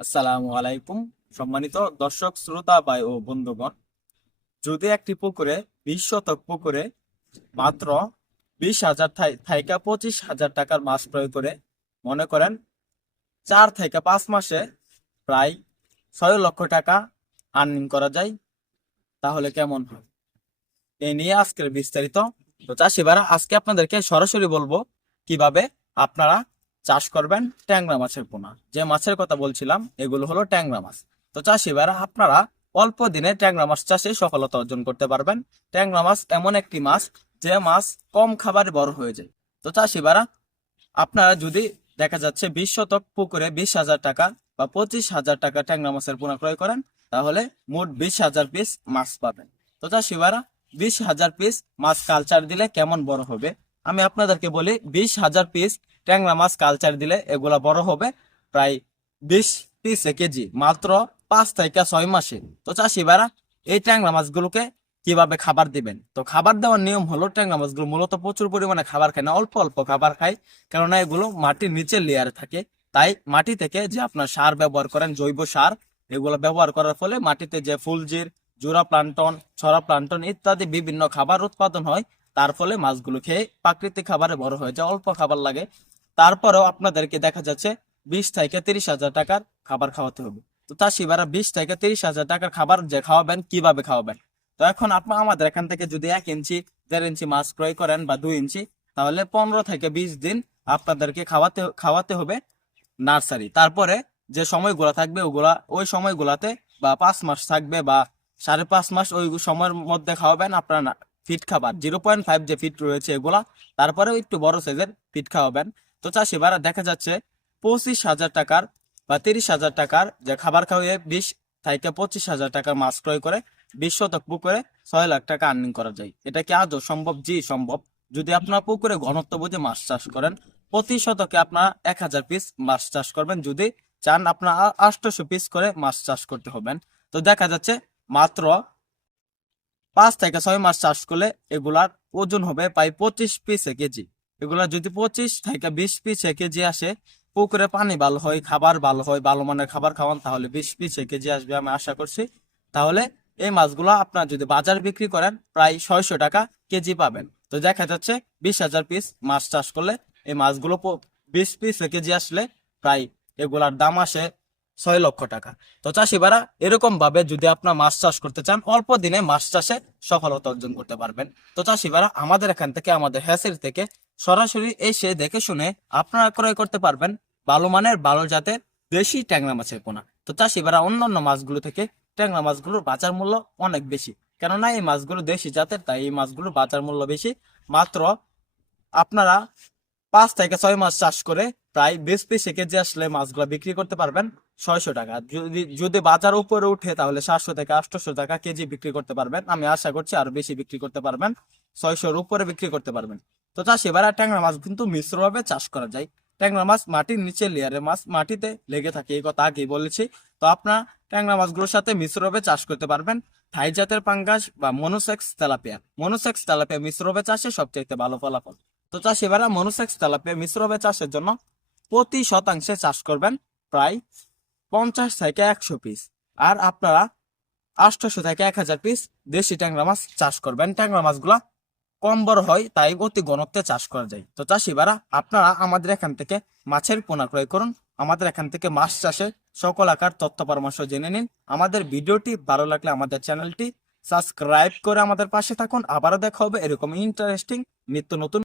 আসসালামু আলাইকুম। সম্মানিত দর্শক শ্রোতা ভাই ও বন্ধুগণ, যদি একটি পুকুরে 20 শতক পুকুরে মাত্র 20,000 থাইকা 25,000 টাকার মাছ প্রয়োগ করে, মনে করেন 4 থেকে 5 মাসে প্রায় 6 লক্ষ টাকা আর্নিং করা যায়, তাহলে কেমন হয়? এই নিয়ে আজকের বিস্তারিত। তো চাষি ভাইরা, আজকে আপনাদেরকে সরাসরি বলবো কিভাবে আপনারা চাষ করবেন ট্যাংরা মাছের পোনা। যে মাছের কথা বলছিলাম এগুলো হলো ট্যাংরা মাছ। তো চাষি ভাইরা, আপনারা অল্প দিনে ট্যাংরা মাছ চাষে সফলতা অর্জন করতে পারবেন। ট্যাংরা মাছ এমন একটি মাছ যে মাছ কম খাবারে বড় হয়ে যায়। তো চাষি ভাইরা, আপনারা যদি দেখা যাচ্ছে 20 শতক পুকুরে 20,000 টাকা বা 25,000 টাকা ট্যাংরা মাছের পোনা ক্রয় করেন, তাহলে মোট 20,000 পিস মাছ পাবেন। তো চাষি ভাইরা, 20,000 পিস মাছ কালচার দিলে কেমন বড় হবে আমি আপনাদেরকে বলি। 20,000 পিস ট্যাংরা মাছ কালচার দিলে এগুলা বড় হবে প্রায় 20 পিসে কেজি, মাত্র 5 থেকে 6 মাসে। তো চাষি ভাইরা, এই ট্যাংরা মাছগুলোকে কিভাবে খাবার দিবেন? তো খাবার দেওয়ার নিয়ম হলো, ট্যাংরা মাছগুলো মূলত প্রচুর পরিমাণে খাবার খায় না, অল্প অল্প খাবার খায়। কেননা এগুলো মাটির নিচের লেয়ারে থাকে। তাই মাটি থেকে যে আপনার সার ব্যবহার করেন, জৈব সার, এগুলো ব্যবহার করার ফলে মাটিতে যে ফুলজির, জোড়া প্লান্টন, ছড়া প্লান্টন ইত্যাদি বিভিন্ন খাবার উৎপাদন হয়। তার ফলে মাছগুলো খেয়ে প্রাকৃতিক খাবারে বড় হয়ে যায়, অল্প খাবার লাগে। তারপরেও আপনাদেরকে দেখা যাচ্ছে 20 থেকে 30 হাজার টাকার খাবার খাওয়াতে হবে। তো চাষি ভাইরা, 20 থেকে 30 হাজার টাকার খাবার যে খাওয়াবেন, কিভাবে খাওয়াবেন? তো এখন আপনার আমাদের এখান থেকে যদি 1 ইঞ্চি 1.5 ইঞ্চি মাছ ক্রয় করেন বা 2 ইঞ্চি, তাহলে 15 থেকে 20 দিন আপনাদেরকে খাওয়াতে খাওয়াতে হবে নার্সারি। তারপরে যে সময়গুলা থাকবে ওগুলা ওই সময়গুলাতে, বা 5 মাস থাকবে বা 5.5 মাস, ওই সময়ের মধ্যে খাওয়াবেন আপনার ফিট খাবার, 0.5 যে ফিট রয়েছে এগুলা। তারপরে একটু বড় সাইজের ফিট খাওয়াবেন। তো চাষি ভাইরা, দেখা যাচ্ছে 25,000 টাকার বা 30,000 টাকার যে খাবার খাওয়িয়ে 20 থেকে 25 হাজার টাকার মাছ ক্রয় করে 20 শতক পুকুরে 6 লাখ টাকা আর্নিং করা যায়। এটা কি আদৌ সম্ভব? জি সম্ভব। যদি আপনার পুকুরে ঘনত্ব বুঝে মাছ চাষ করেন, প্রতি শতকে আপনার 1,000 পিস মাছ চাষ করবেন। যদি চান আপনার 800 পিস করে মাছ চাষ করতে হবেন। তো দেখা যাচ্ছে মাত্র 5 থেকে 6 মাস চাষ করলে এগুলার ওজন হবে প্রায় 25 পিসে কেজি। এগুলা যদি 25 থেকে 20 পিসে কেজি আসে, পুকুরে পানি ভালো হয়, খাবার ভালো হয়, ভালো মানের খাবার খাওয়ান, তাহলে 20 পিসে কেজি আসবে আমি আশা করছি। তাহলে এই মাছগুলা আপনার যদি বাজার বিক্রি করেন, প্রায় 600 টাকা কেজি পাবেন। তো দেখা যাচ্ছে 20,000 পিস মাছ চাষ করলে এই মাছগুলো 20 পিসে কেজি আসলে প্রায় এগুলার দাম আসে 6 লক্ষ টাকা। তো চাষি ভাইরা, এরকম ভাবে যদি আপনার মাছ চাষ করতে চান, অল্প দিনে মাছ চাষে সফলতা অর্জন করতে পারবেন। তো চাষি ভাইরা, আমাদের এখান থেকে, আমাদের হ্যাসের থেকে সরাসরি এসে দেখে শুনে আপনারা ক্রয় করতে পারবেন ভালো মানের, ভালো জাতের দেশি ট্যাংরা মাছের পোনা। তো চাষি ভাইরা, অন্যান্য মাছগুলো থেকে ট্যাংরা মাছগুলোর বাজার মূল্য অনেক বেশি, কেননা এই মাছগুলো দেশি জাতের, তাই এই মাছগুলোর বাজার মূল্য বেশি। মাত্র আপনারা 5 থেকে 6 মাস চাষ করে প্রায় 20 পিসে কেজি আসলে মাছগুলো বিক্রি করতে পারবেন 600 টাকা। যদি যদি বাজার উপরে উঠে, তাহলে 700 থেকে 800 টাকা কেজি বিক্রি করতে পারবেন। আমি আশা করছি আরো বেশি বিক্রি করতে পারবেন, 600-র উপরে বিক্রি করতে পারবেন। তো চাষি ভাইরা, ট্যাংরা মাছ কিন্তু মিশ্রভাবে চাষ করা যায়। ট্যাংরা মাছ মাটির নিচে লেয়ারের মাছ, মাটিতে লেগে থাকে, এই কথা আগেই বলেছি। তো আপনার ট্যাংরা মাছগুলোর সাথে মিশ্রভাবে চাষ করতে পারবেন থাই জাতের পাঙ্গাস বা মনোসেক্স তেলাপিয়া। মনোসেক্স তেলাপিয়া মিশ্রভাবে চাষে সবচাইতে ভালো ফলাফল। তো চাষি ভাইরা, মনোসেক্স তেলাপিয়া মিশ্রভাবে চাষের জন্য প্রতি শতাংশে চাষ করবেন প্রায় 50 থেকে 100 পিস। আর আপনারা 800 থেকে 1,000 পিস দেশি ট্যাংরা মাছ চাষ করবেন। ট্যাংরা মাছগুলা কম বড় হয়, তাই অতি ঘনত্বে চাষ করা যায়। তো চাষি ভাইরা, আপনারা আমাদের এখান থেকে মাছের পোনা ক্রয় করুন। আমাদের এখান থেকে মাছ চাষে সকল আকার তথ্য পরামর্শ জেনে নিন। আমাদের ভিডিওটি ভালো লাগলে আমাদের চ্যানেলটি সাবস্ক্রাইব করে আমাদের পাশে থাকুন। আবারও দেখা হবে এরকম ইন্টারেস্টিং নিত্য নতুন